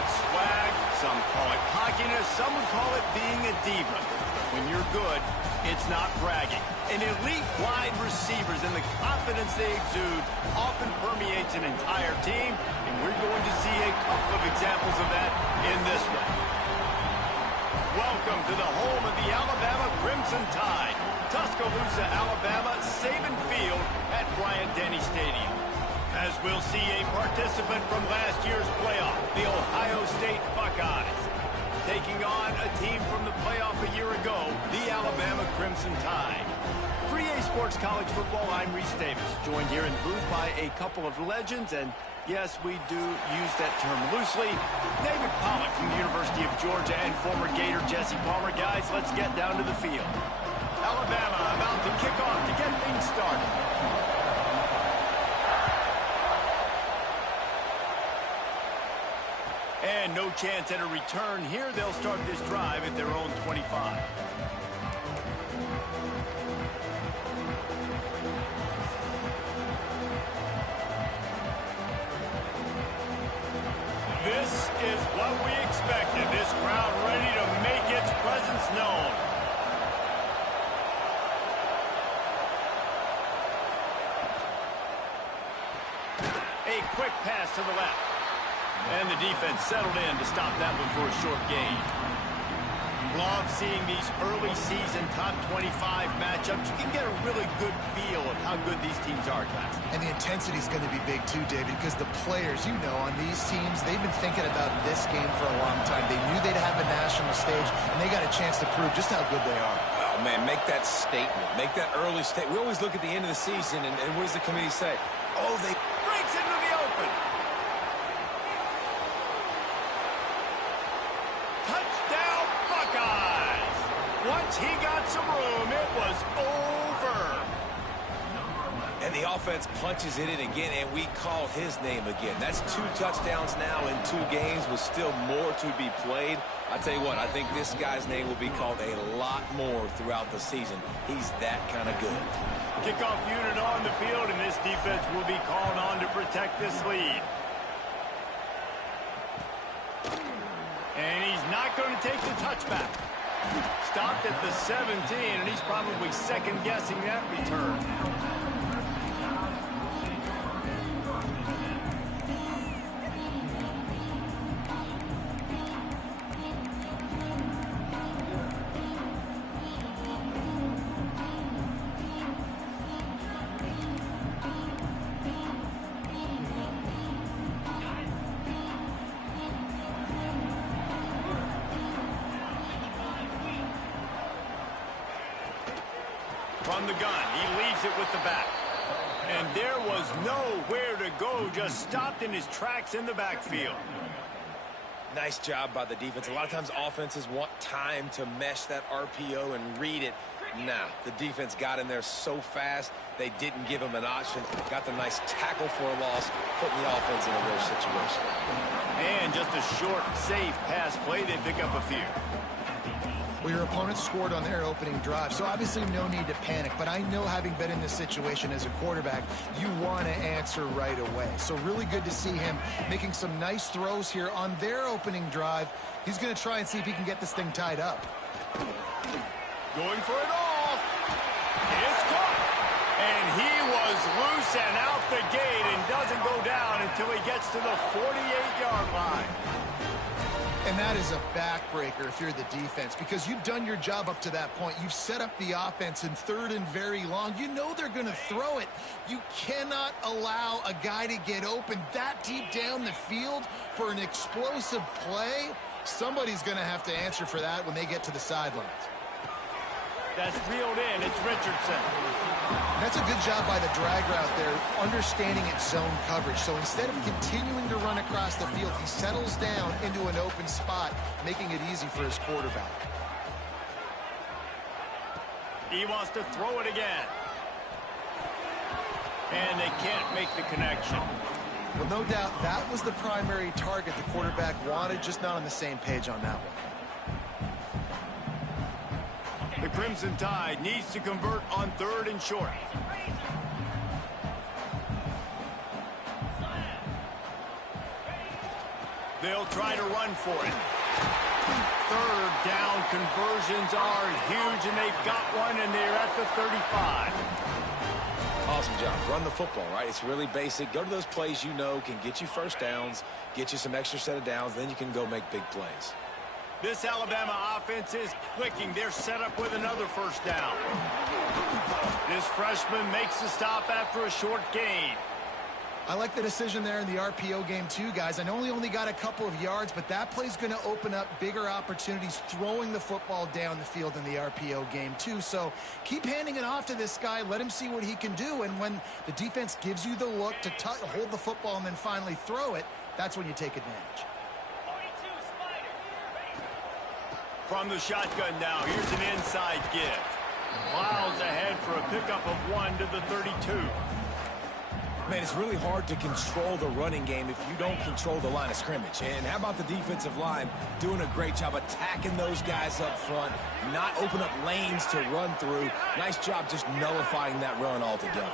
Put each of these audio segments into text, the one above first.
it swag, some call it cockiness, some would call it being a diva. When you're good, it's not bragging. An elite wide receivers and the confidence they exude often permeates an entire team, and we're going to see a couple of examples of that in this one. Welcome to the home of the Alabama Crimson Tide, Tuscaloosa, Alabama, Saban Field at Bryant-Denny Stadium. As we'll see a participant from last year's playoff, the Ohio State Buckeyes, taking on a team from the playoff a year ago, the Alabama Crimson Tide. 3A Sports College Football, I'm Reese Davis, joined here in booth by a couple of legends, and yes, we do use that term loosely. David Pollock from the University of Georgia and former Gator Jesse Palmer. Guys, let's get down to the field. Alabama about to kick off to get things started. And no chance at a return here. They'll start this drive at their own 25. This is what we expected. This crowd ready to make its presence known. A quick pass to the left. And the defense settled in to stop that one for a short gain. Love seeing these early season top 25 matchups. You can get a really good feel of how good these teams are, guys. And the intensity is going to be big too, David, because the players, you know, on these teams, they've been thinking about this game for a long time. They knew they'd have a national stage, and they got a chance to prove just how good they are. Oh, man, make that statement. Make that early statement. We always look at the end of the season, and what does the committee say? Oh, they breaks into the open. Touchdown, Buckeyes. Once he got some room, it was over. And the offense punches it in again, and we call his name again. That's 2 touchdowns now in 2 games with still more to be played. I tell you what, I think this guy's name will be called a lot more throughout the season. He's that kind of good. Kickoff unit on the field, and this defense will be called on to protect this lead. And he's not going to take the touchback. Stopped at the 17, and he's probably second-guessing that return. From the gun, he leaves it with the back. And there was nowhere to go, just stopped in his tracks in the backfield. Nice job by the defense. A lot of times offenses want time to mesh that RPO and read it. Nah, the defense got in there so fast, they didn't give him an option. Got the nice tackle for a loss, putting the offense in a worse situation. And just a short, safe pass play, they pick up a few. Well, your opponent scored on their opening drive, so obviously no need to panic. But I know, having been in this situation as a quarterback, you want to answer right away. So really good to see him making some nice throws here on their opening drive. He's going to try and see if he can get this thing tied up. Going for it all. It's caught. And he was loose and out the gate and doesn't go down until he gets to the 48-yard line. And that is a backbreaker if you're the defense, because you've done your job up to that point. You've set up the offense in 3rd and very long. You know they're going to throw it. You cannot allow a guy to get open that deep down the field for an explosive play. Somebody's going to have to answer for that when they get to the sidelines. That's reeled in. It's Richardson. That's a good job by the drag route there, understanding its zone coverage. So instead of continuing to run across the field, he settles down into an open spot, making it easy for his quarterback. He wants to throw it again. And they can't make the connection. Well, no doubt that was the primary target the quarterback wanted, just not on the same page on that one. The Crimson Tide needs to convert on 3rd and short. They'll try to run for it. Third down conversions are huge, and they've got one, and they're at the 35. Awesome job. Run the football, right? It's really basic. Go to those plays you know can get you first downs, get you some extra set of downs, then you can go make big plays. This Alabama offense is clicking. They're set up with another first down. This freshman makes the stop after a short gain. I like the decision there in the RPO game too, guys. I know he only got a couple of yards, but that play's going to open up bigger opportunities throwing the football down the field in the RPO game too. So keep handing it off to this guy. Let him see what he can do. And when the defense gives you the look to hold the football and then finally throw it, that's when you take advantage. From the shotgun now, here's an inside give. Miles ahead for a pickup of 1 to the 32. Man, it's really hard to control the running game if you don't control the line of scrimmage. And how about the defensive line doing a great job attacking those guys up front, not open up lanes to run through. Nice job just nullifying that run altogether.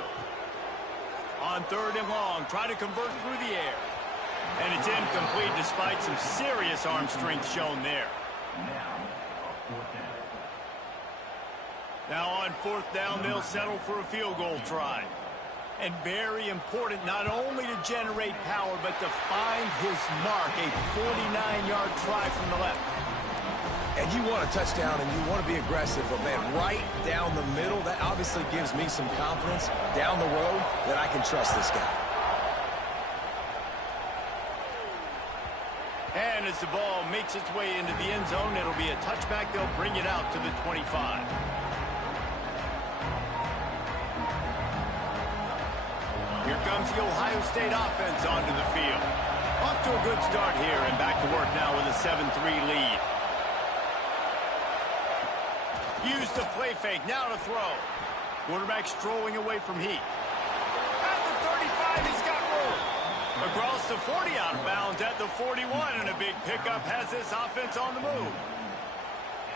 On 3rd and long, try to convert through the air. And it's incomplete despite some serious arm strength shown there. Now on 4th down, they'll settle for a field goal try. And very important not only to generate power, but to find his mark, a 49-yard try from the left. And you want a touchdown and you want to be aggressive, but man, right down the middle, that obviously gives me some confidence down the road that I can trust this guy. And as the ball makes its way into the end zone, it'll be a touchback. They'll bring it out to the 25. Here comes the Ohio State offense onto the field. Off to a good start here and back to work now with a 7-3 lead. Use the play fake, now to throw. Quarterback strolling away from heat. At the 35, he's got room. Across the 40, out of bounds at the 41, and a big pickup has this offense on the move.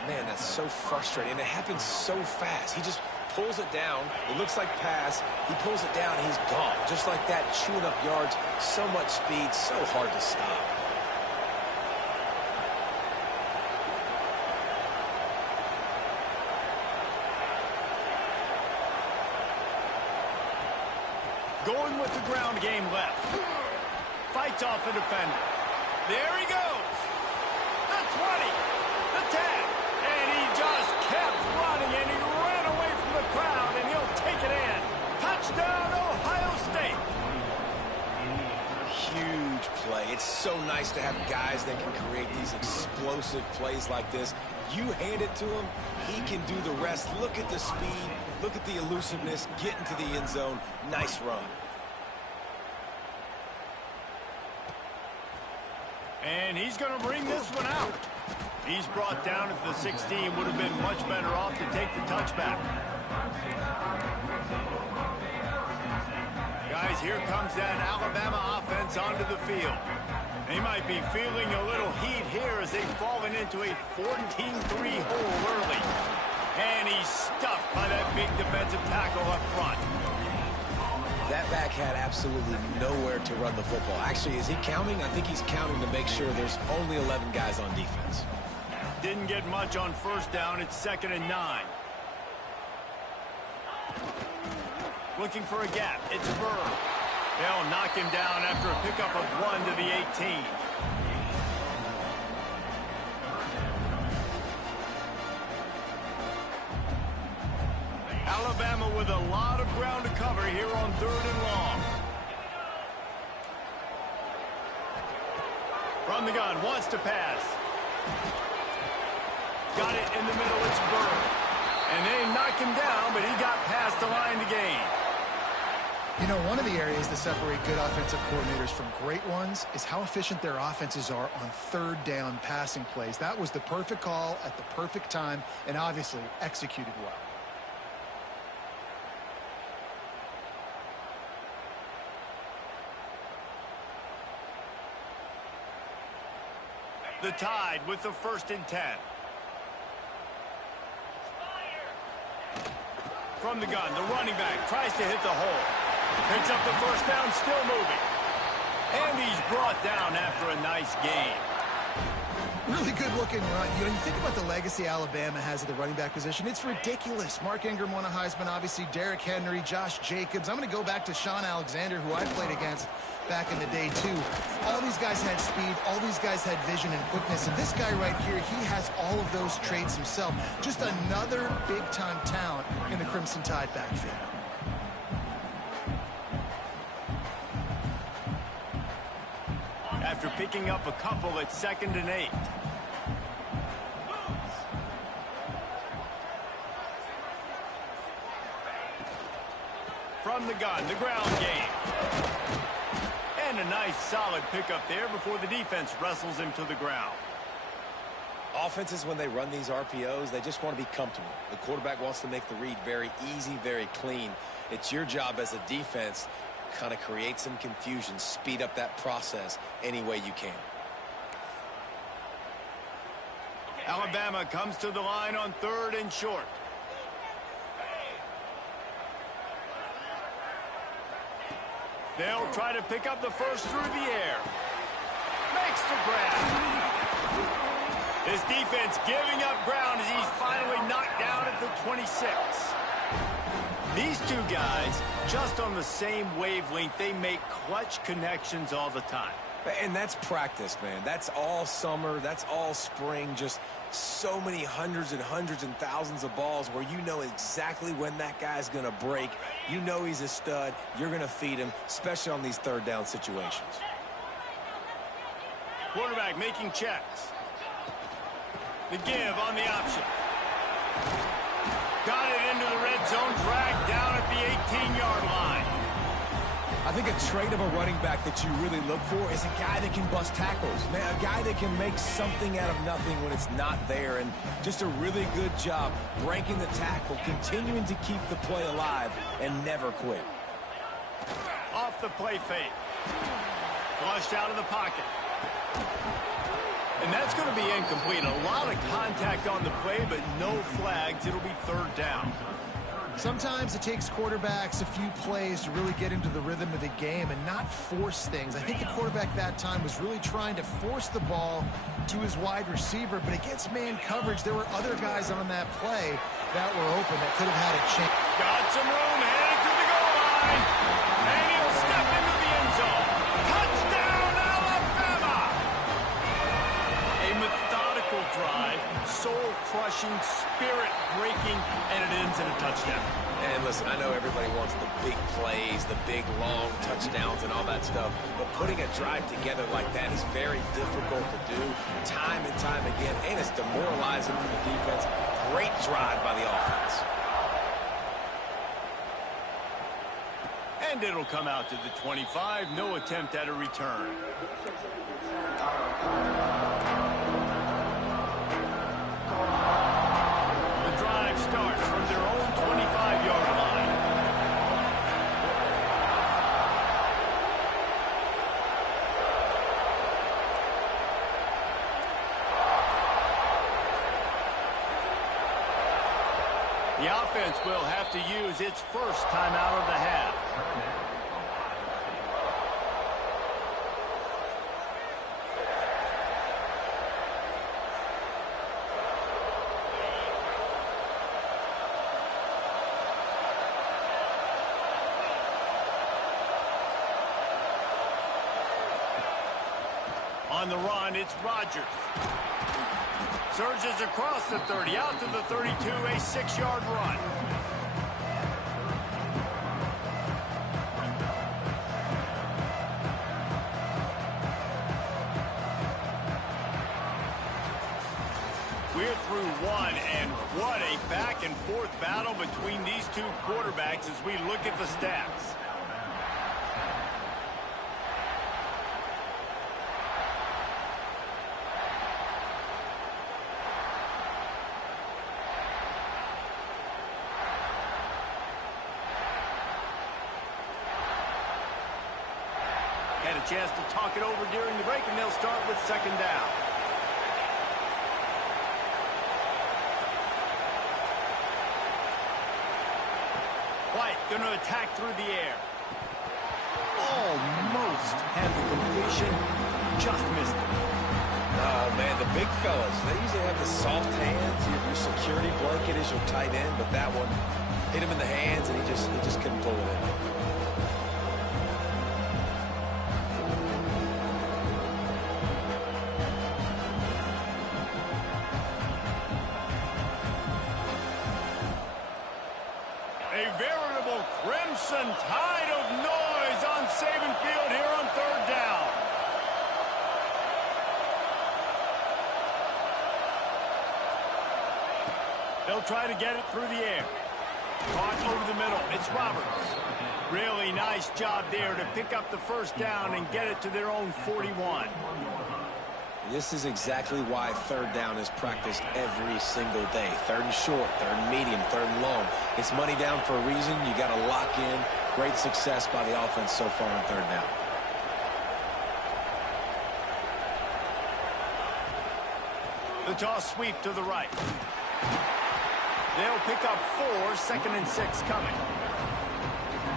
Man, that's so frustrating, and it happens so fast. He just pulls it down. It looks like pass. He pulls it down, and he's gone. Just like that, chewing up yards. So much speed, so hard to stop. Going with the ground game left. Fights off a defender. There he goes. The 20. The 10. And he just kept running, and he ran away from the crowd, and he'll take it in. Touchdown, Ohio State. Huge play. It's so nice to have guys that can create these explosive plays like this. You hand it to him, he can do the rest. Look at the speed. Look at the elusiveness. Get into the end zone. Nice run. And he's going to bring this one out. He's brought down at the 16. Would have been much better off to take the touchback. Guys, here comes that Alabama offense onto the field. They might be feeling a little heat here as they've fallen into a 14-3 hole early. And he's stuffed by that big defensive tackle up front. That back had absolutely nowhere to run the football. Actually, is he counting? I think he's counting to make sure there's only 11 guys on defense. Didn't get much on first down. It's 2nd and 9. Looking for a gap. It's Burr. They'll knock him down after a pickup of 1 to the 18. Alabama with a lot of ground to cover here on 3rd and long. From the gun, wants to pass. Got it in the middle, it's Burr. And they knocked him down, but he got past the line to gain. You know, one of the areas that separate good offensive coordinators from great ones is how efficient their offenses are on 3rd down passing plays. That was the perfect call at the perfect time and obviously executed well. The Tide with the 1st and 10. From the gun, the running back tries to hit the hole. Picks up the first down, still moving. And he's brought down after a nice gain. Really good-looking run. You know, you think about the legacy Alabama has at the running back position. It's ridiculous. Mark Ingram won a Heisman, obviously. Derrick Henry, Josh Jacobs. I'm going to go back to Sean Alexander, who I played against back in the day, too. All these guys had speed. All these guys had vision and quickness. And this guy right here, he has all of those traits himself. Just another big-time talent in the Crimson Tide backfield. After picking up a couple at 2nd and 8. From the gun, the ground game. And a nice solid pickup there before the defense wrestles him to the ground. Offenses, when they run these RPOs, they just want to be comfortable. The quarterback wants to make the read very easy, very clean. It's your job as a defense to kind of create some confusion, speed up that process any way you can. Alabama comes to the line on 3rd and short. They'll try to pick up the first through the air. Makes the grab. This defense giving up ground as he's finally knocked down at the 26. These two guys, just on the same wavelength, they make clutch connections all the time. And that's practice, man. That's all summer. That's all spring. Just so many hundreds and thousands of balls where you know exactly when that guy's going to break. You know he's a stud. You're going to feed him, especially on these 3rd down situations. Quarterback making checks. The give on the option. Got it into the red zone, dragged down at the 18-yard line. I think a trait of a running back that you really look for is a guy that can bust tackles. Man, a guy that can make something out of nothing when it's not there. And just a really good job breaking the tackle, continuing to keep the play alive, and never quit. Off the play fake. Flushed out of the pocket. And that's going to be incomplete. A lot of contact on the play, but no flags. It'll be 3rd down. Sometimes it takes quarterbacks a few plays to really get into the rhythm of the game and not force things. I think the quarterback that time was really trying to force the ball to his wide receiver, but against man coverage, there were other guys on that play that were open that could have had a chance. Got some room, headed to the goal line, and he'll step into the end zone. Touchdown, Alabama! A methodical drive, soul-crushing, spirit-breaking, and it ends in a touchdown. And listen, I know everybody wants the big plays, the big, long touchdowns and all that stuff, but putting a drive together like that is very difficult to do time and time again, and it's demoralizing for the defense. Great drive by the offense. And it'll come out to the 25. No attempt at a return. The drive starts from their own 25-yard line. The offense will have to use its first timeout of the half. On the run, it's Rodgers. Surges across the 30, out to the 32, a 6-yard run. We're through one, and what a back-and-forth battle between these two quarterbacks as we look at the stats. Had a chance to talk it over during the break, and they'll start with 2nd down. White going to attack through the air. Almost almost had the completion, just missed it. Oh, man, the big fellas, they usually have the soft hands. Your security blanket is your tight end, but that one hit him in the hands, and he just couldn't pull it in. A veritable crimson tide of noise on Saban Field here on third down. They'll try to get it through the air. Caught over the middle. It's Roberts. Really nice job there to pick up the first down and get it to their own 41. This is exactly why third down is practiced every single day. Third and short, third and medium, third and long. It's money down for a reason. You got to lock in. Great success by the offense so far on third down. The toss sweep to the right. They'll pick up 4, 2nd and 6 coming.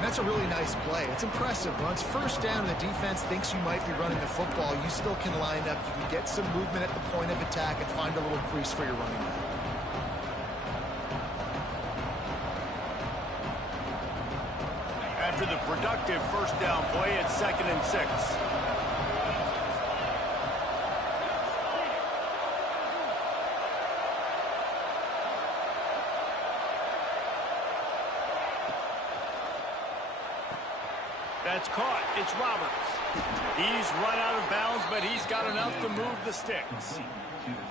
That's a really nice play. It's impressive. Once first down, the defense thinks you might be running the football. You still can line up. You can get some movement at the point of attack and find a little crease for your running back. After the productive first down play, it's 2nd and 6. That's caught. It's Roberts. He's run out of bounds, but he's got enough to move the sticks.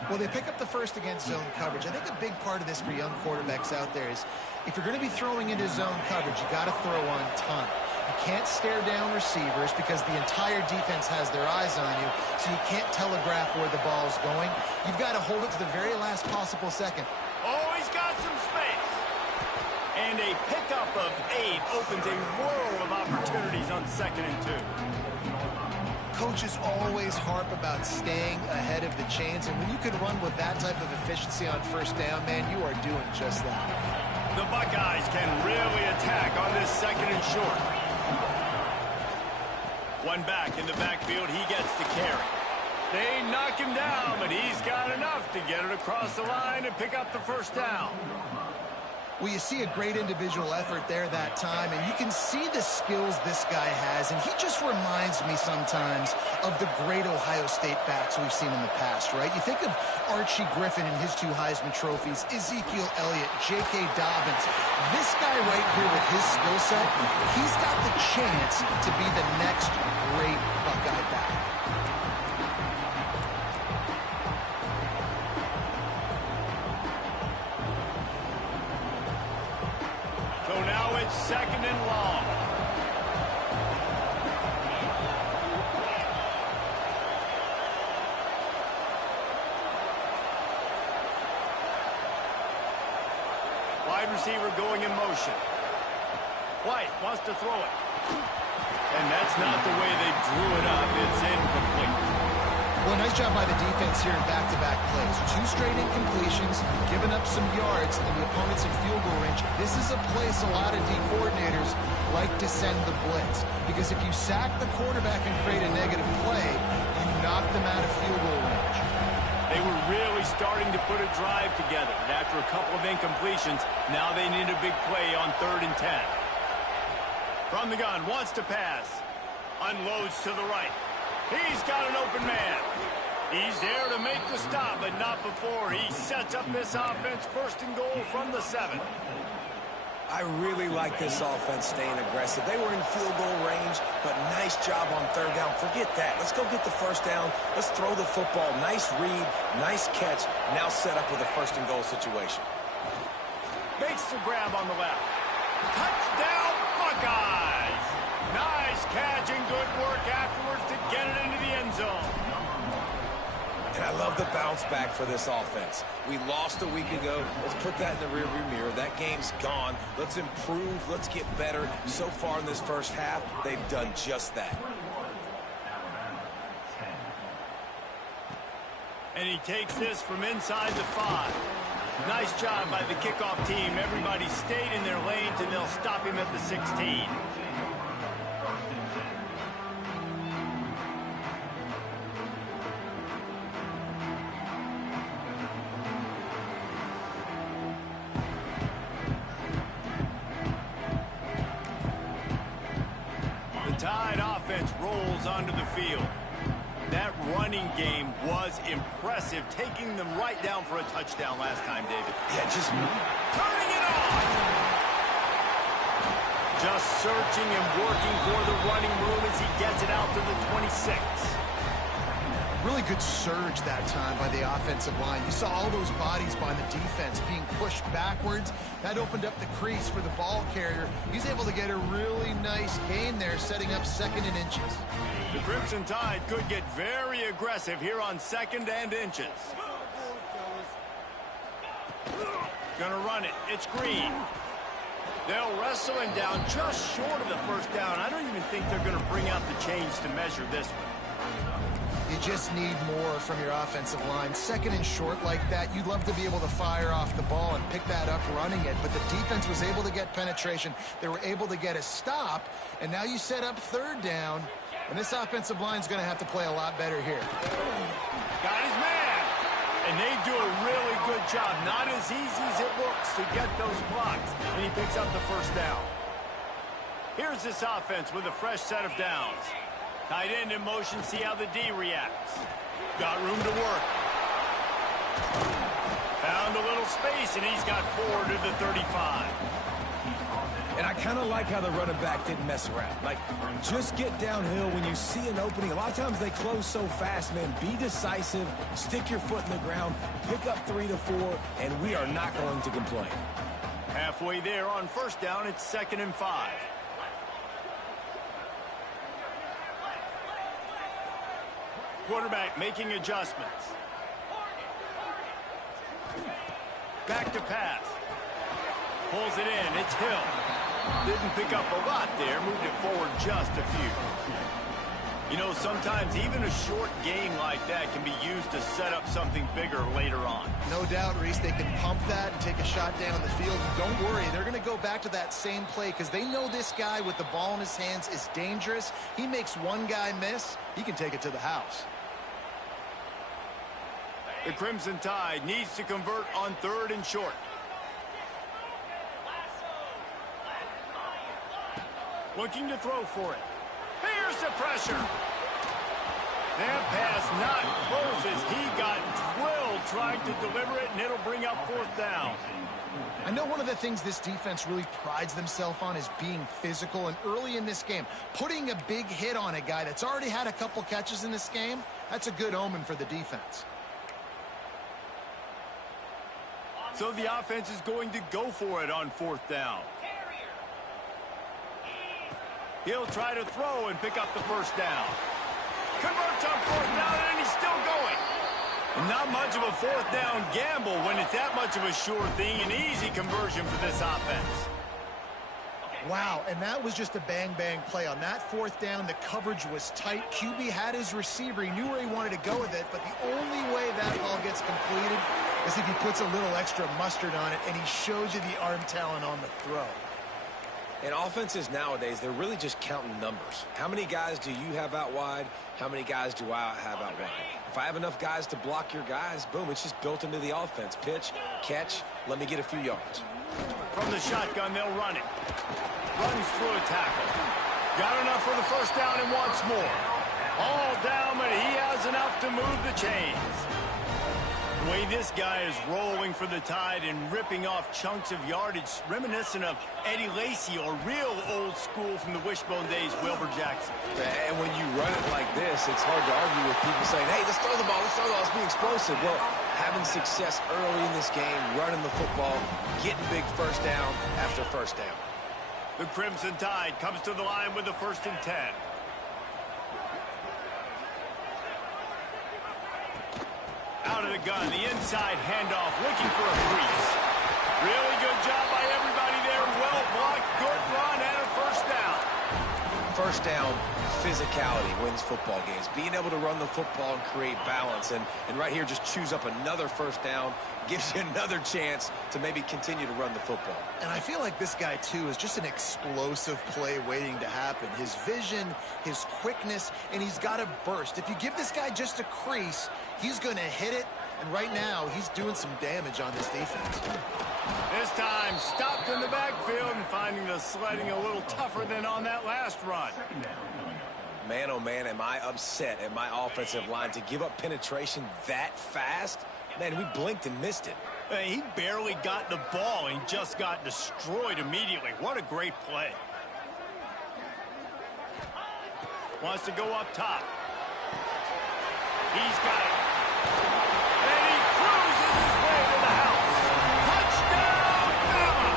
Well, they pick up the first against zone coverage. I think a big part of this for young quarterbacks out there is if you're going to be throwing into zone coverage, you got to throw on time. You can't stare down receivers because the entire defense has their eyes on you, so you can't telegraph where the ball's going. You've got to hold it to the very last possible second. Oh, he's got some space. And a pickup of 8 opens a world of opportunities on 2nd and 2. Coaches always harp about staying ahead of the chains, and when you can run with that type of efficiency on first down, man, you are doing just that. The Buckeyes can really attack on this 2nd and short. One back in the backfield, he gets the carry. They knock him down, but he's got enough to get it across the line and pick up the first down. Well, you see a great individual effort there that time, and you can see the skills this guy has, and he just reminds me sometimes of the great Ohio State backs we've seen in the past, right? You think of Archie Griffin and his 2 Heisman trophies, Ezekiel Elliott, J.K. Dobbins. This guy right here with his skill set, he's got the chance to be the next great Buckeye back. So now it's 2nd and long. Wide receiver going in motion. White wants to throw it. And that's not the way they drew it up. It's incomplete. Well, nice job by the defense here in back-to-back plays. 2 straight incompletions, giving up some yards, and the opponent's in field goal range. This is a place a lot of D coordinators like to send the blitz, because if you sack the quarterback and create a negative play, you knock them out of field goal range. They were really starting to put a drive together, and after a couple of incompletions, now they need a big play on 3rd and 10. From the gun, wants to pass. Unloads to the right. He's got an open man. He's there to make the stop, but not before he sets up this offense 1st and goal from the 7. I really like this offense staying aggressive. They were in field goal range, but nice job on third down. Forget that. Let's go get the first down. Let's throw the football. Nice read, nice catch. Now set up with a 1st and goal situation. Makes the grab on the left. Touchdown, Buckeyes! Nice catch and good work afterwards to get it into the end zone. And I love the bounce back for this offense. We lost a week ago. Let's put that in the rearview mirror. That game's gone. Let's improve. Let's get better. So far in this first half, they've done just that. And he takes this from inside the 5. Nice job by the kickoff team. Everybody stayed in their lanes, and they'll stop him at the 16. Tide offense rolls onto the field. That running game was impressive, taking them right down for a touchdown last time, David. Yeah, just turning it on. Just searching and working for the running room as he gets it out to the 26. Really good surge that time by the offensive line. You saw all those bodies by the defense being pushed backwards. That opened up the crease for the ball carrier. He's able to get a really nice gain there, setting up 2nd and inches. The Crimson Tide could get very aggressive here on 2nd and inches. Gonna run it. It's Green. They'll wrestle him down just short of the first down. I don't even think they're going to bring out the chains to measure this one. You just need more from your offensive line. 2nd and short like that, you'd love to be able to fire off the ball and pick that up running it, but the defense was able to get penetration. They were able to get a stop, and now you set up 3rd down, and this offensive line is going to have to play a lot better here. Got his man, and they do a really good job. Not as easy as it looks to get those blocks, and he picks up the first down. Here's this offense with a fresh set of downs. Tight end in motion, see how the D reacts. Got room to work. Found a little space, and he's got 4 to the 35. And I kind of like how the running back didn't mess around. Like, just get downhill when you see an opening. A lot of times they close so fast, man. Be decisive, stick your foot in the ground, pick up 3 to 4, and we are not going to complain. Halfway there on first down, it's 2nd and 5. Quarterback making adjustments. Back to pass. Pulls it in. It's Hill. Didn't pick up a lot there. Moved it forward just a few. You know, sometimes even a short gain like that can be used to set up something bigger later on. No doubt, Reese, they can pump that and take a shot down the field. And don't worry, they're going to go back to that same play because they know this guy with the ball in his hands is dangerous. He makes one guy miss, he can take it to the house. The Crimson Tide needs to convert on 3rd and short. Looking to throw for it. Here's the pressure. That pass not close as he got drilled trying to deliver it, and it'll bring up 4th down. I know one of the things this defense really prides themselves on is being physical, and early in this game, putting a big hit on a guy that's already had a couple catches in this game, that's a good omen for the defense. So the offense is going to go for it on 4th down. He'll try to throw and pick up the first down. Converts on 4th down, and he's still going. Not much of a 4th down gamble when it's that much of a sure thing. An easy conversion for this offense. Wow, and that was just a bang-bang play. On that 4th down, the coverage was tight. QB had his receiver. He knew where he wanted to go with it, but the only way that ball gets completed is if he puts a little extra mustard on it, and he shows you the arm talent on the throw. And offenses nowadays, they're really just counting numbers. How many guys do you have out wide? How many guys do I have out wide? If I have enough guys to block your guys, boom, it's just built into the offense. Pitch, catch, let me get a few yards. From the shotgun, they'll run it. Runs through a tackle. Got enough for the first down and wants more. All down, but he has enough to move the chains. The way this guy is rolling for the Tide and ripping off chunks of yardage, reminiscent of Eddie Lacy or real old school from the wishbone days, Wilbur Jackson. And when you run it like this, it's hard to argue with people saying, hey, let's throw the ball, let's be explosive. Well, having success early in this game, running the football, getting big first down after first down. The Crimson Tide comes to the line with the 1st and 10. Out of the gun, the inside handoff, looking for a crease. Really good job by everybody there. Well blocked, good run, and a first down. First down, physicality wins football games. Being able to run the football and create balance. And right here, just choose up another first down, gives you another chance to maybe continue to run the football. And I feel like this guy, too, is just an explosive play waiting to happen. His vision, his quickness, and he's got a burst. If you give this guy just a crease, he's going to hit it. And right now, he's doing some damage on this defense. This time, stopped in the backfield and finding the sledding a little tougher than on that last run. Man, oh man, am I upset at my offensive line to give up penetration that fast? Man, we blinked and missed it. Hey, he barely got the ball and just got destroyed immediately. What a great play. Wants to go up top. He's got it. And he cruises his way to the house. Touchdown, Bama!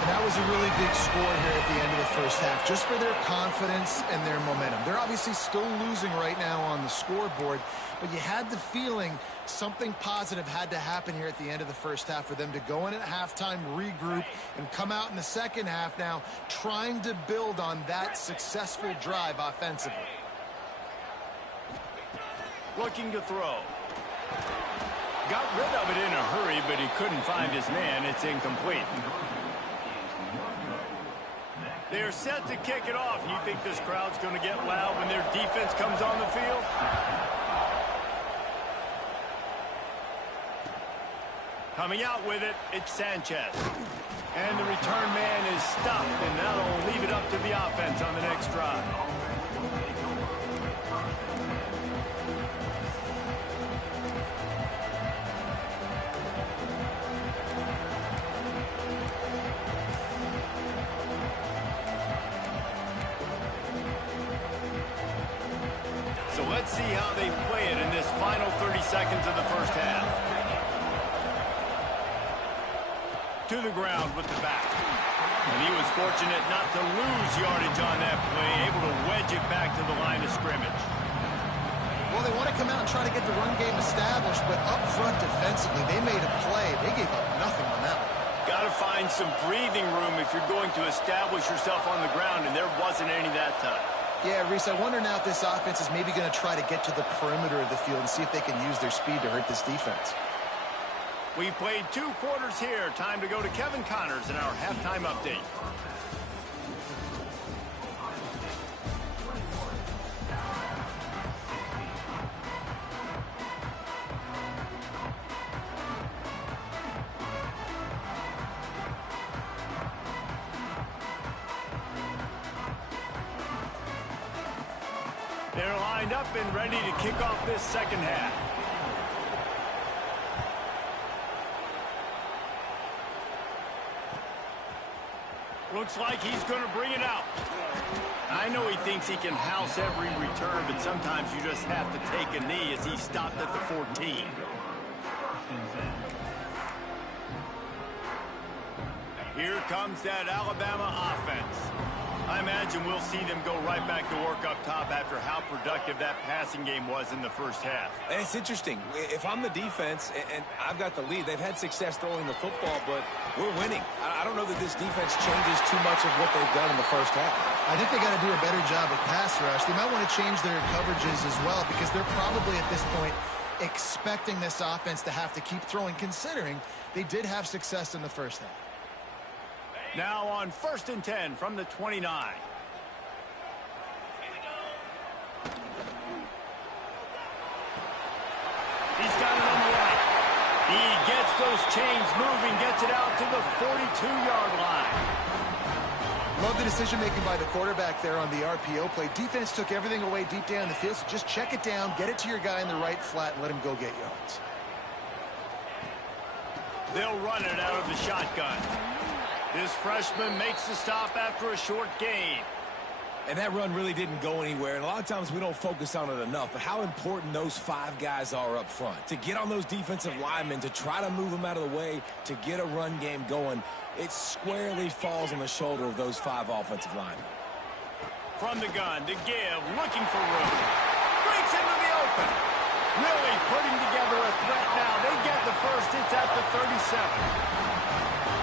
And that was a really big score here at the end of the first half, just for their confidence and their momentum. They're obviously still losing right now on the scoreboard, but you had the feeling something positive had to happen here at the end of the first half for them to go in at halftime, regroup, and come out in the second half now trying to build on that successful drive offensively. Looking to throw. Got rid of it in a hurry, but he couldn't find his man. It's incomplete. They're set to kick it off. You think this crowd's going to get loud when their defense comes on the field? Coming out with it, it's Sanchez. And the return man is stopped, and that'll leave it up to the offense on the next drive. So let's see how they play it in this final 30 seconds of the first half. To the ground with the back. And he was fortunate not to lose yardage on that play, able to wedge it back to the line of scrimmage. Well, they want to come out and try to get the run game established, but up front defensively, they made a play. They gave up nothing on that one. Got to find some breathing room if you're going to establish yourself on the ground, and there wasn't any that time. Yeah, Reese, I wonder now if this offense is maybe going to try to get to the perimeter of the field and see if they can use their speed to hurt this defense. We've played 2 quarters here. Time to go to Kevin Connors in our halftime update. They're lined up and ready to kick off this second half. Looks like he's going to bring it out. I know he thinks he can house every return, but sometimes you just have to take a knee as he stopped at the 14. Here comes that Alabama offense. I imagine we'll see them go right back to work up top after how productive that passing game was in the first half. And it's interesting. If I'm the defense and I've got the lead, they've had success throwing the football, but we're winning. I don't know that this defense changes too much of what they've done in the first half. I think they got to do a better job of pass rush. They might want to change their coverages as well because they're probably at this point expecting this offense to have to keep throwing, considering they did have success in the first half. Now on 1st and 10 from the 29. He's got it on the right. He gets those chains moving, gets it out to the 42-yard line. Love the decision-making by the quarterback there on the RPO play. Defense took everything away deep down the field, so just check it down, get it to your guy in the right flat, and let him go get yards. They'll run it out of the shotgun. This freshman makes the stop after a short gain. And that run really didn't go anywhere, and a lot of times we don't focus on it enough, but how important those 5 guys are up front. To get on those defensive linemen, to try to move them out of the way, to get a run game going, it squarely falls on the shoulder of those 5 offensive linemen. From the gun to give, looking for room. Breaks into the open. Really putting together a threat now. They get the first. It's at the 37.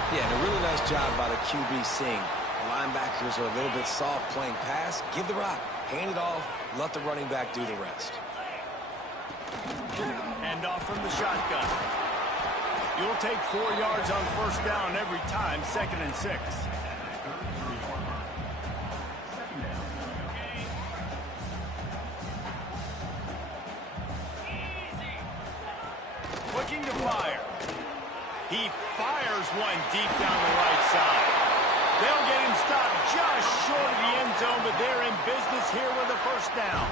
Yeah, and a really nice job by the QB seeing. The linebackers are a little bit soft playing pass. Give the rock, hand it off, let the running back do the rest. Hand off from the shotgun. You'll take 4 yards on 1st down every time, 2nd and 6. Looking to fire. He fires one deep down the right side. They'll get him stopped just short of the end zone, but they're in business here with a first down.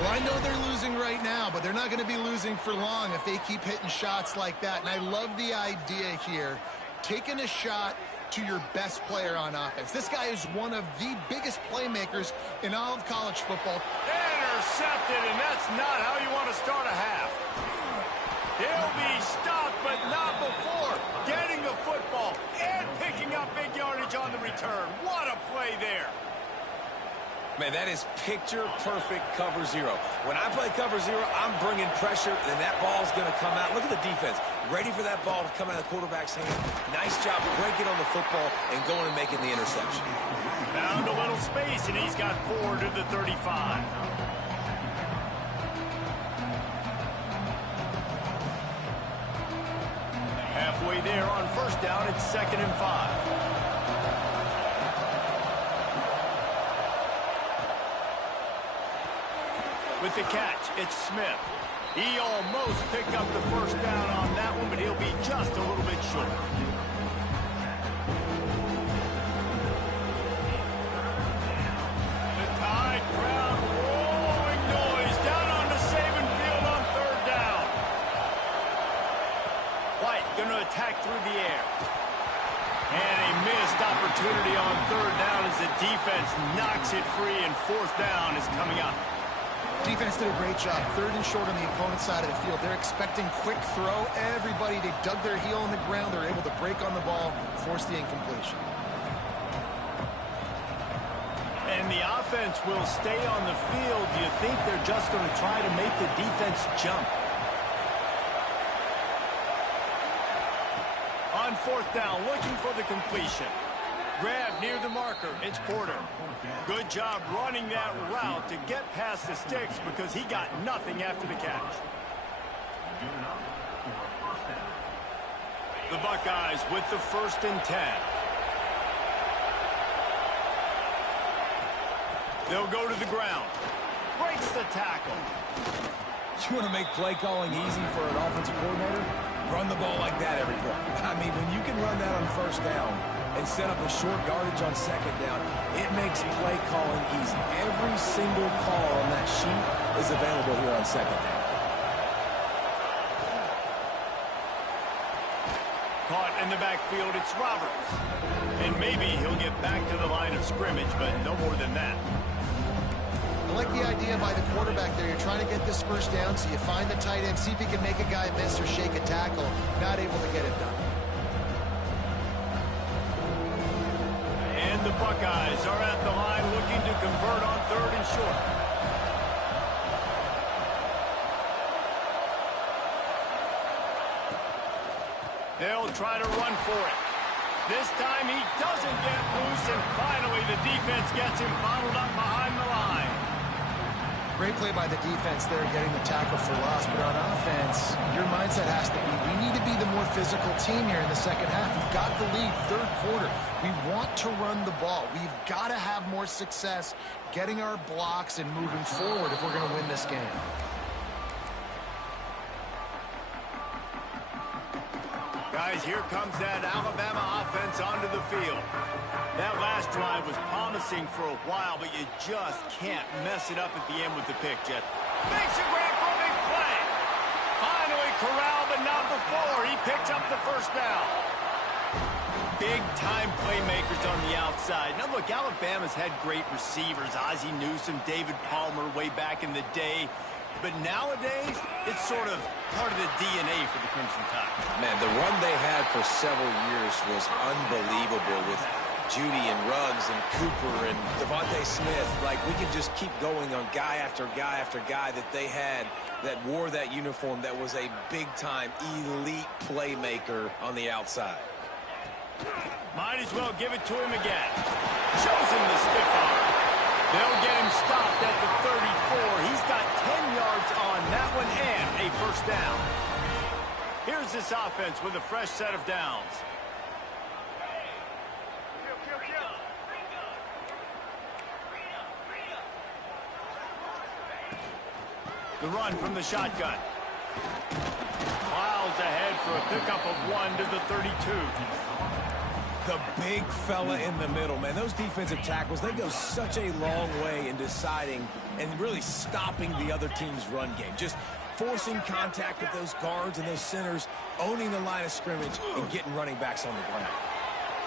Well, I know they're losing right now, but they're not going to be losing for long if they keep hitting shots like that. And I love the idea here, taking a shot to your best player on offense. This guy is one of the biggest playmakers in all of college football. Intercepted, and that's not how you want to start a half. He'll be stopped, but not before getting the football and picking up big yardage on the return. What a play there. Man, that is picture-perfect cover zero. When I play cover zero, I'm bringing pressure, and that ball's going to come out. Look at the defense. Ready for that ball to come out of the quarterback's hand. Nice job breaking on the football and going and making the interception. Found a little space, and he's got 4 to the 35. Halfway there on first down, it's 2nd and 5. With the catch, it's Smith. He almost picked up the first down on that one, but he'll be just a little bit short. The Tide crowd rolling noise down onto Saban Field on 3rd down. White going to attack through the air. And a missed opportunity on 3rd down as the defense knocks it free, and 4th down is coming up. Defense did a great job. 3rd and short on the opponent's side of the field. They're expecting quick throw. Everybody, they dug their heel in the ground. They're able to break on the ball, force the incompletion. And the offense will stay on the field. Do you think they're just going to try to make the defense jump? On 4th down, looking for the completion. Grab near the marker. It's Porter. Good job running that route to get past the sticks because he got nothing after the catch. The Buckeyes with the 1st and 10. They'll go to the ground. Breaks the tackle. You want to make play calling easy for an offensive coordinator? Run the ball like that every play. I mean, when you can run that on 1st down and set up a short yardage on 2nd down, it makes play calling easy. Every single call on that sheet is available here on 2nd down. Caught in the backfield, it's Roberts. And maybe he'll get back to the line of scrimmage, but no more than that. I like the idea by the quarterback there. You're trying to get this 1st down, so you find the tight end, see if he can make a guy miss or shake a tackle. Not able to get it done. And the Buckeyes are at the line looking to convert on 3rd and short. They'll try to run for it. This time he doesn't get loose, and finally the defense gets him bottled up behind the line. Great play by the defense there, getting the tackle for loss. But on offense, your mindset has to be, we need to be the more physical team here in the 2nd half. We've got the lead, 3rd quarter. We want to run the ball. We've got to have more success getting our blocks and moving forward if we're going to win this game. Guys, here comes that Alabama offense onto the field. That last drive was promising for a while, but you just can't mess it up at the end with the pick, Jet. Makes a grab for a big play. Finally corralled, but not before. He picks up the 1st down. Big-time playmakers on the outside. Now, look, Alabama's had great receivers. Ozzie Newsome, David Palmer way back in the day. But nowadays, it's sort of part of the DNA for the Crimson Tide. Man, the run they had for several years was unbelievable with Judy and Ruggs and Cooper and Devontae Smith. Like, we could just keep going on guy after guy after guy that they had that wore that uniform that was a big-time elite playmaker on the outside. Might as well give it to him again. Shows him the stiff arm. They'll get him stopped at the 34. He's got 10 yards on that one and a 1st down. Here's this offense with a fresh set of downs. The run from the shotgun. Miles ahead for a pickup of 1 to the 32. The big fella in the middle, man. Those defensive tackles, they go such a long way in deciding and really stopping the other team's run game. Just forcing contact with those guards and those centers, owning the line of scrimmage, and getting running backs on the ground.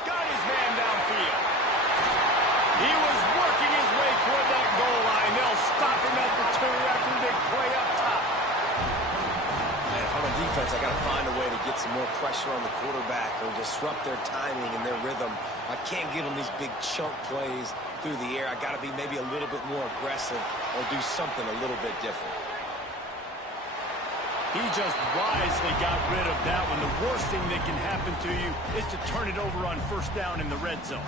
Got his man downfield. He was working his way toward that goal line. They'll stop him at the 2 after the big play up top. Man, if I'm a defense, I got to find a way to get some more pressure on the quarterback or disrupt their timing and their rhythm. I can't give them these big chunk plays through the air. I got to be maybe a little bit more aggressive or do something a little bit different. He just wisely got rid of that one. The worst thing that can happen to you is to turn it over on first down in the red zone.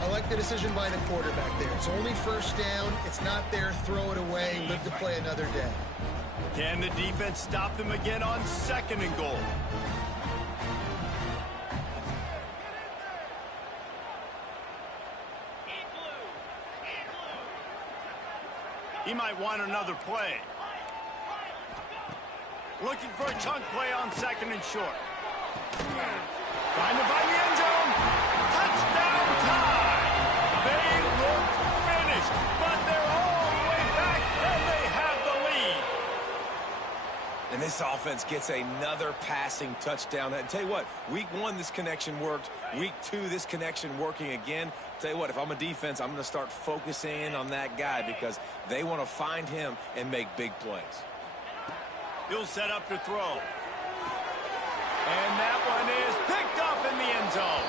I like the decision by the quarterback there. It's only first down. It's not there. Throw it away. Live to play another day. Can the defense stop them again on 2nd and goal? He might want another play. Looking for a chunk play on 2nd and short. Trying to find the end zone. Touchdown tie. They look finished, but they're all the way back, and they have the lead. And this offense gets another passing touchdown. And tell you what, week 1, this connection worked. Week 2, this connection working again. Tell you what, if I'm a defense, I'm going to start focusing in on that guy because they want to find him and make big plays. He'll set up to throw. And that one is picked off in the end zone.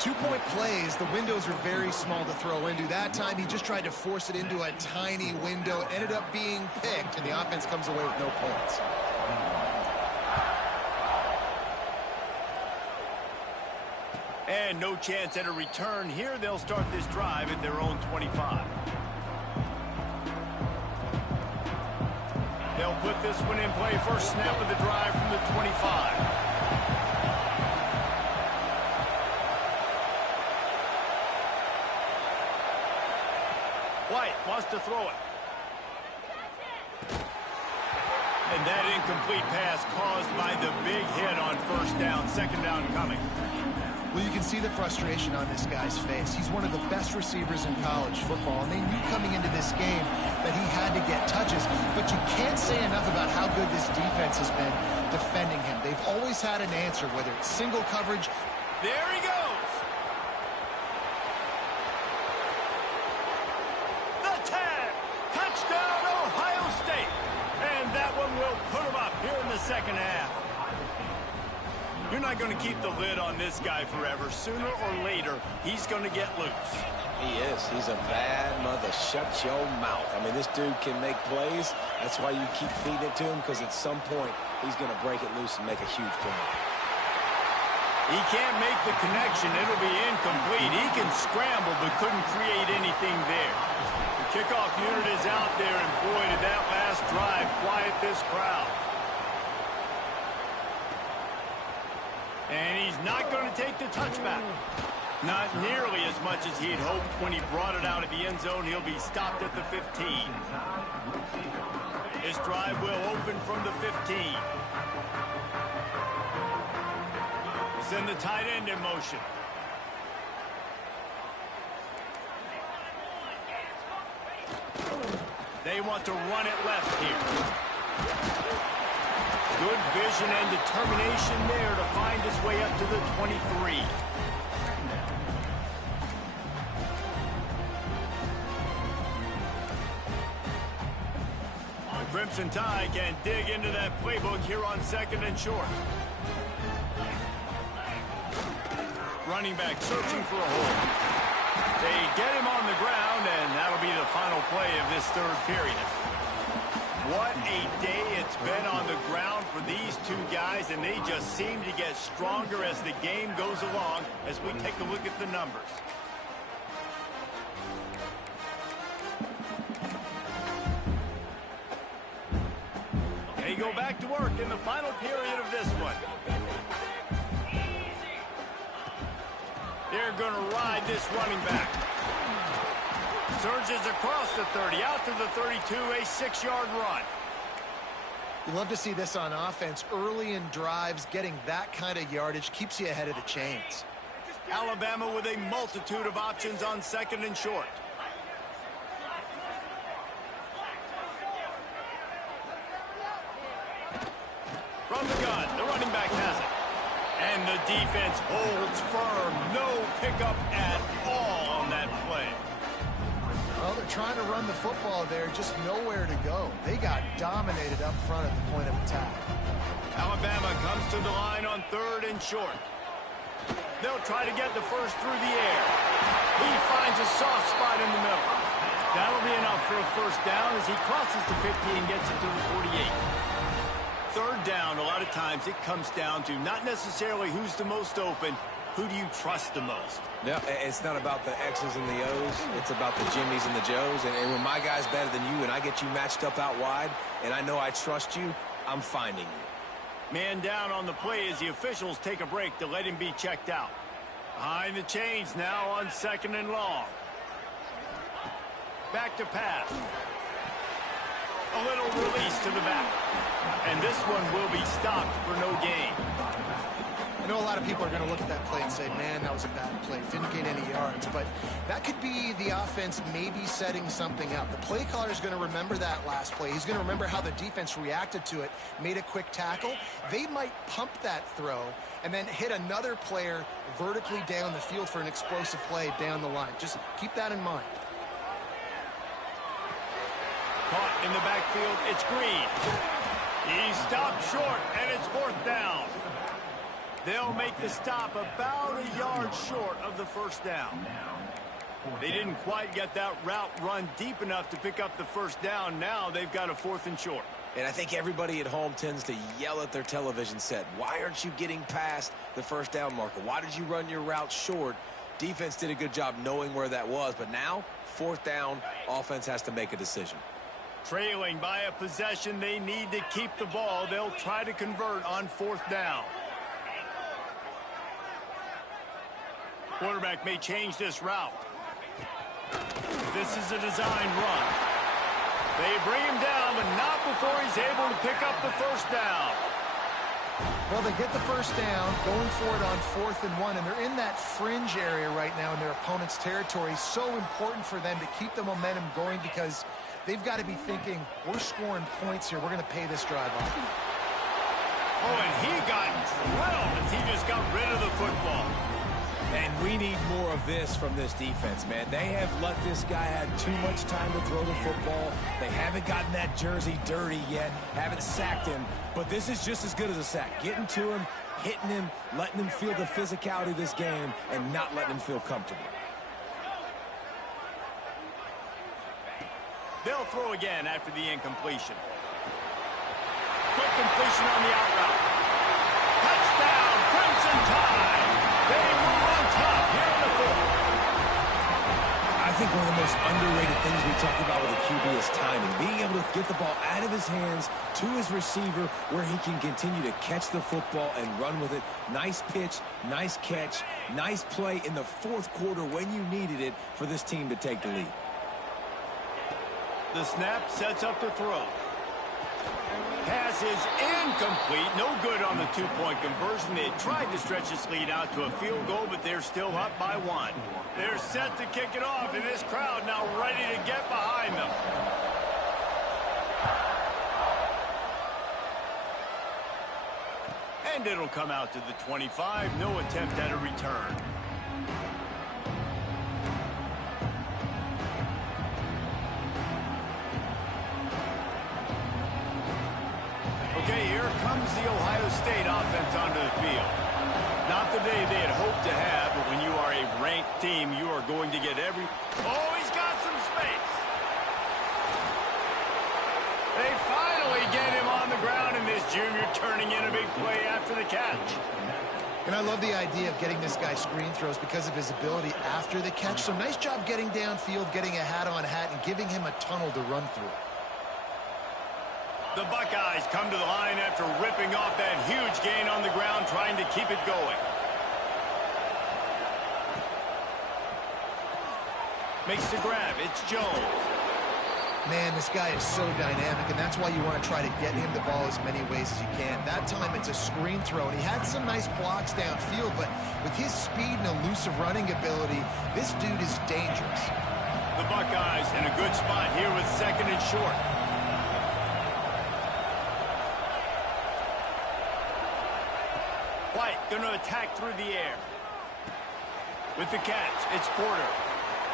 2-point plays, the windows are very small to throw into. That time, he just tried to force it into a tiny window. It ended up being picked, and the offense comes away with no points. And no chance at a return here. They'll start this drive at their own 25. They'll put this one in play. First snap of the drive from the 25. White wants to throw it. And that incomplete pass caused by the big hit on first down. 2nd down coming. Well, you can see the frustration on this guy's face. He's one of the best receivers in college football, and they knew coming into this game that he had to get touches, but you can't say enough about how good this defense has been defending him. They've always had an answer, whether it's single coverage. There he goes. The tag. Touchdown, Ohio State. And that one will put him up here in the 2nd half. You're not going to keep the lid on this guy forever. Sooner or later, he's going to get loose. He is. He's a bad mother. Shut your mouth. I mean, this dude can make plays. That's why you keep feeding it to him, because at some point, he's going to break it loose and make a huge play. He can't make the connection. It'll be incomplete. He can scramble, but couldn't create anything there. The kickoff unit is out there, and boy, did that last drive quiet this crowd. And he's not going to take the touchback. Not nearly as much as he'd hoped when he brought it out of the end zone. He'll be stopped at the 15. This drive will open from the 15. Send the tight end in motion. They want to run it left here. Good vision and determination there to find his way up to the 23. The Crimson Tide can dig into that playbook here on 2nd and short. Running back searching for a hole. They get him on the ground, and that'll be the final play of this 3rd period. What a day it's been on the ground for these two guys, and they just seem to get stronger as the game goes along as we take a look at the numbers. They go back to work in the final period of this one. They're going to ride this running back. Surges across the 30, out to the 32, a 6-yard run. You love to see this on offense. Early in drives, getting that kind of yardage keeps you ahead of the chains. Alabama with a multitude of options on second and short. From the gun, the running back has it. And the defense holds firm. No pickup at all on that play. Well, they're trying to run the football there, just nowhere to go. They got dominated up front at the point of attack. Alabama comes to the line on third and short. They'll try to get the first through the air. He finds a soft spot in the middle. That'll be enough for a first down as he crosses the 50 and gets it to the 48. Third down, a lot of times it comes down to not necessarily who's the most open, who do you trust the most? Yeah, it's not about the X's and the O's. It's about the Jimmies and the Joes. And when my guy's better than you and I get you matched up out wide and I know I trust you, I'm finding you. Man down on the play as the officials take a break to let him be checked out. Behind the chains now on second and long. Back to pass. A little release to the back. And this one will be stopped for no gain. I know a lot of people are going to look at that play and say, man, that was a bad play. Didn't gain any yards. But that could be the offense maybe setting something up. The play caller is going to remember that last play. He's going to remember how the defense reacted to it, made a quick tackle. They might pump that throw and then hit another player vertically down the field for an explosive play down the line. Just keep that in mind. Caught in the backfield, it's Green. He stopped short, and it's fourth down. They'll make the stop about a yard short of the first down. They didn't quite get that route run deep enough to pick up the first down. Now they've got a fourth and short. And I think everybody at home tends to yell at their television set. Why aren't you getting past the first down marker? Why did you run your route short? Defense did a good job knowing where that was. But now, fourth down, offense has to make a decision. Trailing by a possession, they need to keep the ball. They'll try to convert on fourth down. Quarterback may change this route. This is a designed run. They bring him down, but not before he's able to pick up the first down. Well, they get the first down, going for it on 4th and 1, and they're in that fringe area right now in their opponent's territory. So important for them to keep the momentum going because they've got to be thinking, we're scoring points here. We're going to pay this drive off. Oh, and he got drilled as he just got rid of the football. And we need more of this from this defense, man. They have let this guy have too much time to throw the football. They haven't gotten that jersey dirty yet, haven't sacked him. But this is just as good as a sack. Getting to him, hitting him, letting him feel the physicality of this game, and not letting him feel comfortable. They'll throw again after the incompletion. Quick completion on the out route. Touchdown, Crimson Tide. They move on top here in the fourth. I think one of the most underrated things we talk about with a QB is timing. Being able to get the ball out of his hands to his receiver where he can continue to catch the football and run with it. Nice pitch, nice catch, nice play in the fourth quarter when you needed it for this team to take the lead. The snap sets up the throw. Pass is incomplete. No good on the two-point conversion. They tried to stretch this lead out to a field goal, but they're still up by one. They're set to kick it off, and this crowd now ready to get behind them. And it'll come out to the 25. No attempt at a return. Okay, here comes the Ohio State offense onto the field. Not the day they had hoped to have, but when you are a ranked team, you are going to get every... Oh, he's got some space. They finally get him on the ground, and this junior turning in a big play after the catch. And I love the idea of getting this guy screen throws because of his ability after the catch. So nice job getting downfield, getting a hat-on-hat, and giving him a tunnel to run through. The Buckeyes come to the line after ripping off that huge gain on the ground, trying to keep it going. Makes the grab. It's Jones. Man, this guy is so dynamic, and that's why you want to try to get him the ball as many ways as you can. That time, it's a screen throw, and he had some nice blocks downfield, but with his speed and elusive running ability, this dude is dangerous. The Buckeyes in a good spot here with 2nd and short. White going to attack through the air. With the catch, it's Porter.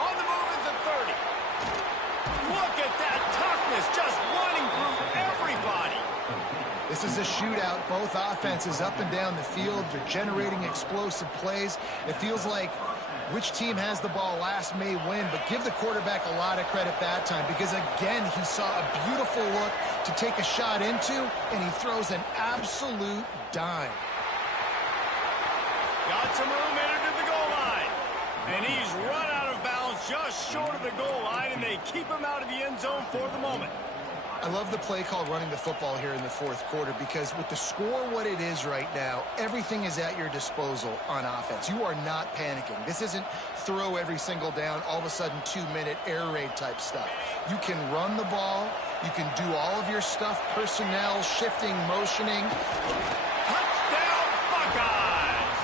On the move is the 30. Look at that toughness, just running through everybody. This is a shootout. Both offenses up and down the field. They're generating explosive plays. It feels like which team has the ball last may win, but give the quarterback a lot of credit that time because, again, he saw a beautiful look to take a shot into, and he throws an absolute dime. Got some room into the goal line. And he's run out of bounds just short of the goal line, and they keep him out of the end zone for the moment. I love the play call running the football here in the 4th quarter because with the score what it is right now, everything is at your disposal on offense. You are not panicking. This isn't throw every single down, all of a sudden 2-minute air raid type stuff. You can run the ball. You can do all of your stuff, personnel, shifting, motioning. Touchdown, Buckeyes!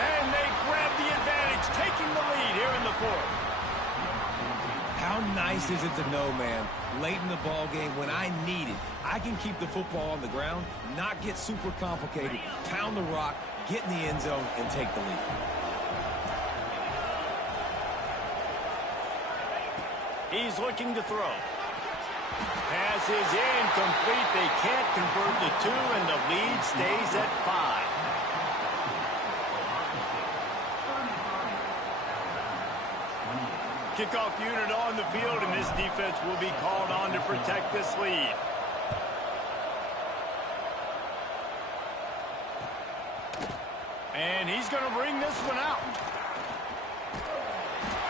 And they grab the advantage, taking the lead here in the 4th. How nice is it to know, man, late in the ball game when I need it, I can keep the football on the ground, not get super complicated, pound the rock, get in the end zone, and take the lead. He's looking to throw. Pass is incomplete. They can't convert the 2, and the lead stays at 5. Kickoff unit on the field, and this defense will be called on to protect this lead. And he's going to bring this one out.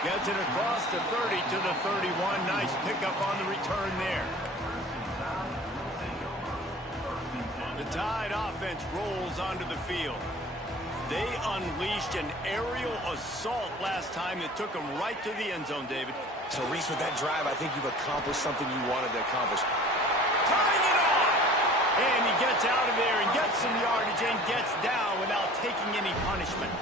Gets it across the 30 to the 31. Nice pickup on the return there. The Tide offense rolls onto the field. They unleashed an aerial assault last time that took them right to the end zone, David. So, Reese, with that drive, I think you've accomplished something you wanted to accomplish. Turning it on! And he gets out of there and gets some yardage and gets down without taking any punishment.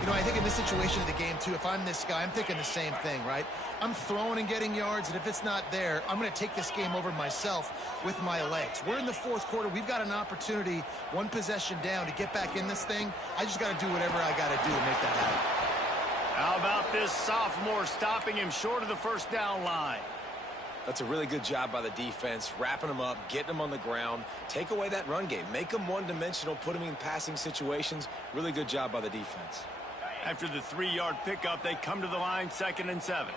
You know, I think in this situation of the game, too, if I'm this guy, I'm thinking the same thing, right? I'm throwing and getting yards, and if it's not there, I'm going to take this game over myself with my legs. We're in the 4th quarter. We've got an opportunity, one possession down, to get back in this thing. I just got to do whatever I got to do to make that happen. How about this sophomore stopping him short of the 1st down line? That's a really good job by the defense, wrapping them up, getting them on the ground. Take away that run game. Make them one-dimensional, put them in passing situations. Really good job by the defense. After the 3-yard pickup, they come to the line, 2nd and 7.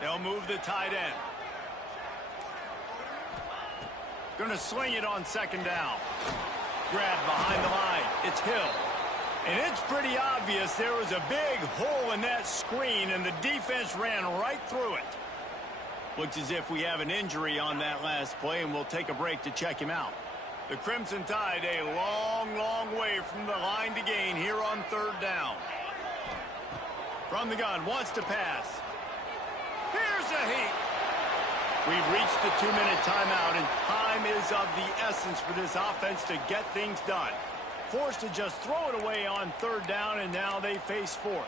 They'll move the tight end. Going to sling it on 2nd down. Grab behind the line. It's Hill. And it's pretty obvious there was a big hole in that screen, and the defense ran right through it. Looks as if we have an injury on that last play, and we'll take a break to check him out. The Crimson Tide a long, long way from the line to gain here on 3rd down. From the gun, wants to pass. Here's a heat. We've reached the 2-minute timeout, and time is of the essence for this offense to get things done. Forced to just throw it away on 3rd down, and now they face 4th.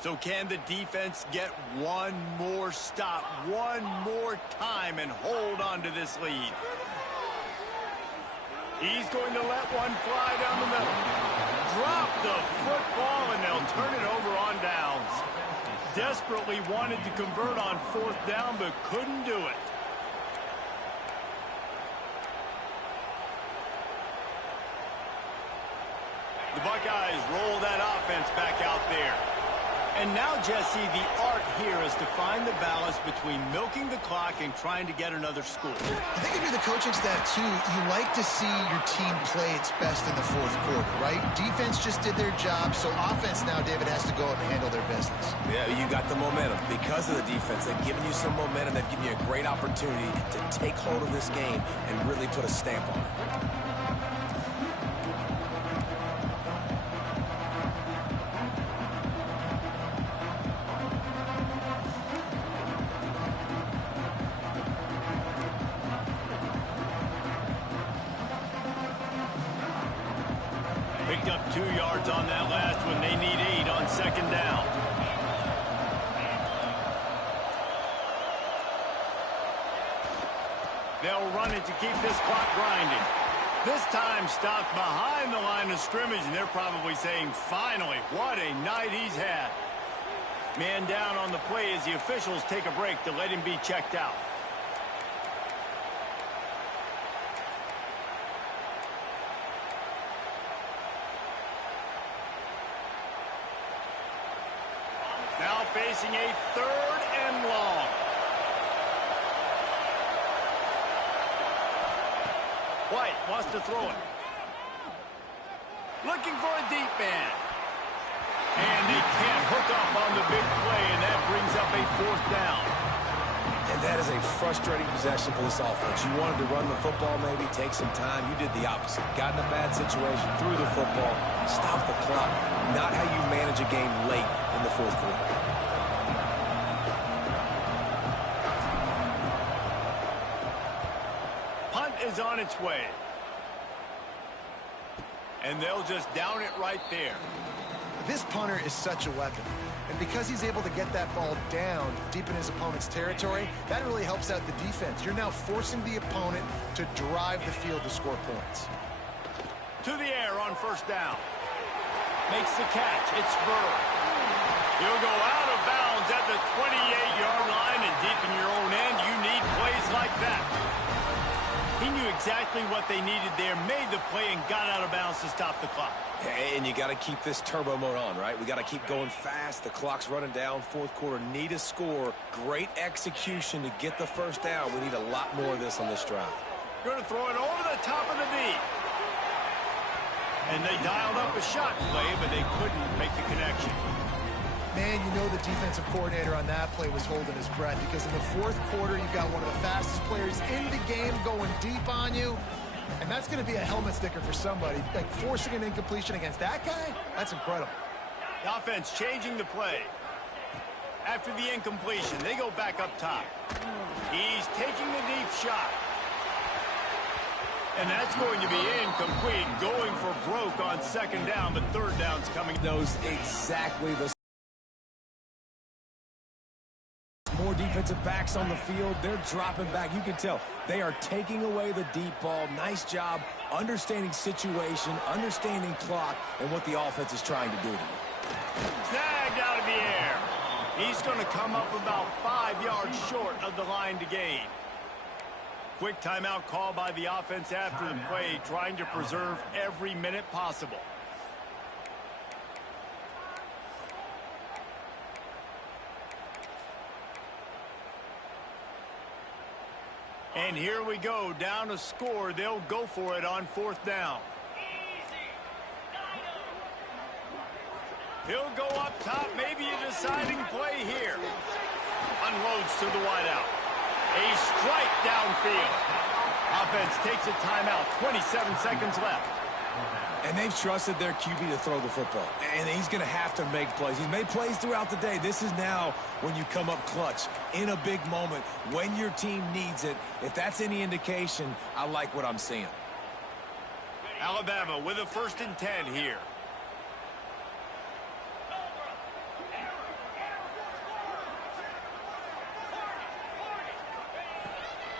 So can the defense get one more stop, one more time, and hold on to this lead? He's going to let one fly down the middle. Drop the football, and they'll turn it over on downs. Desperately wanted to convert on 4th down, but couldn't do it. The Buckeyes roll that offense back out there. And now, Jesse, the art here is to find the balance between milking the clock and trying to get another score. I think if you're the coaching staff, too, you like to see your team play its best in the 4th quarter, right? Defense just did their job, so offense now, David, has to go out and handle their business. Yeah, you got the momentum. Because of the defense, they've given you some momentum. They've given you a great opportunity to take hold of this game and really put a stamp on it. Picked up 2 yards on that last one. They need 8 on second down. They'll run it to keep this clock grinding. This time stopped behind the line of scrimmage, and they're probably saying, finally, what a night he's had. Man down on the play as the officials take a break to let him be checked out. Now facing a 3rd and long. White wants to throw it. Looking for a deep man. And they can't hook up on the big play, and that brings up a 4th down. And that is a frustrating possession for this offense. You wanted to run the football, maybe take some time. You did the opposite. Got in a bad situation, threw the football, stopped the clock. Not how you manage a game late in the 4th quarter. Punt is on its way. And they'll just down it right there. This punter is such a weapon. And because he's able to get that ball down deep in his opponent's territory, that really helps out the defense. You're now forcing the opponent to drive the field to score points. To the air on 1st down. Makes the catch. It's Burr. He'll go out of bounds at the 28-yard line, and deep in your own end, you need plays like that. He knew exactly what they needed there, made the play, and got out of bounds to stop the clock. And you got to keep this turbo mode on, right? We got to keep going fast. The clock's running down. 4th quarter, need a score. Great execution to get the 1st down. We need a lot more of this on this drive. Going to throw it over the top of the knee. And they dialed up a shot play, but they couldn't make the connection. Man, you know the defensive coordinator on that play was holding his breath, because in the 4th quarter, you've got one of the fastest players in the game going deep on you. And that's going to be a helmet sticker for somebody. Like, forcing an incompletion against that guy, that's incredible. The offense changing the play. After the incompletion, they go back up top. He's taking the deep shot. And that's going to be incomplete, going for broke on 2nd down, but 3rd down's coming. Knows exactly the more defensive backs on the field. They're dropping back. You can tell they are taking away the deep ball. Nice job understanding situation, understanding clock, and what the offense is trying to do to you. Snagged out of the air. He's going to come up about 5 yards short of the line to gain. Quick timeout call by the offense after the play, trying to preserve every minute possible. And here we go, down a score. They'll go for it on 4th down. He'll go up top, maybe a deciding play here. Unloads to the wideout. A strike downfield. Offense takes a timeout, 27 seconds left. And they've trusted their QB to throw the football. And he's going to have to make plays. He's made plays throughout the day. This is now when you come up clutch in a big moment when your team needs it. If that's any indication, I like what I'm seeing. Alabama with a 1st and 10 here.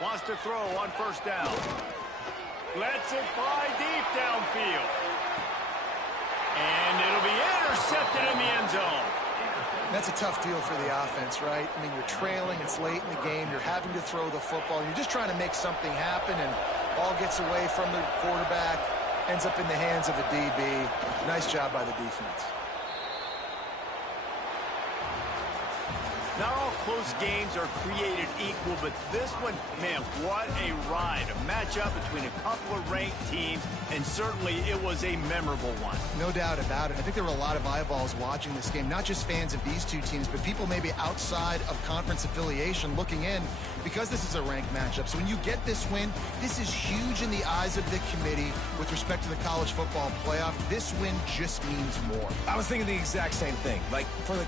Wants to throw on 1st down. Lets it fly deep downfield. And it'll be intercepted in the end zone. That's a tough deal for the offense, right? I mean, you're trailing, it's late in the game, you're having to throw the football, you're just trying to make something happen, and ball gets away from the quarterback, ends up in the hands of a DB. Nice job by the defense. Not all close games are created equal, but this one, man, what a ride. A matchup between a couple of ranked teams, and certainly it was a memorable one. No doubt about it. I think there were a lot of eyeballs watching this game, not just fans of these two teams, but people maybe outside of conference affiliation looking in, because this is a ranked matchup. So when you get this win, this is huge in the eyes of the committee with respect to the college football playoff. This win just means more. I was thinking the exact same thing. Like, for the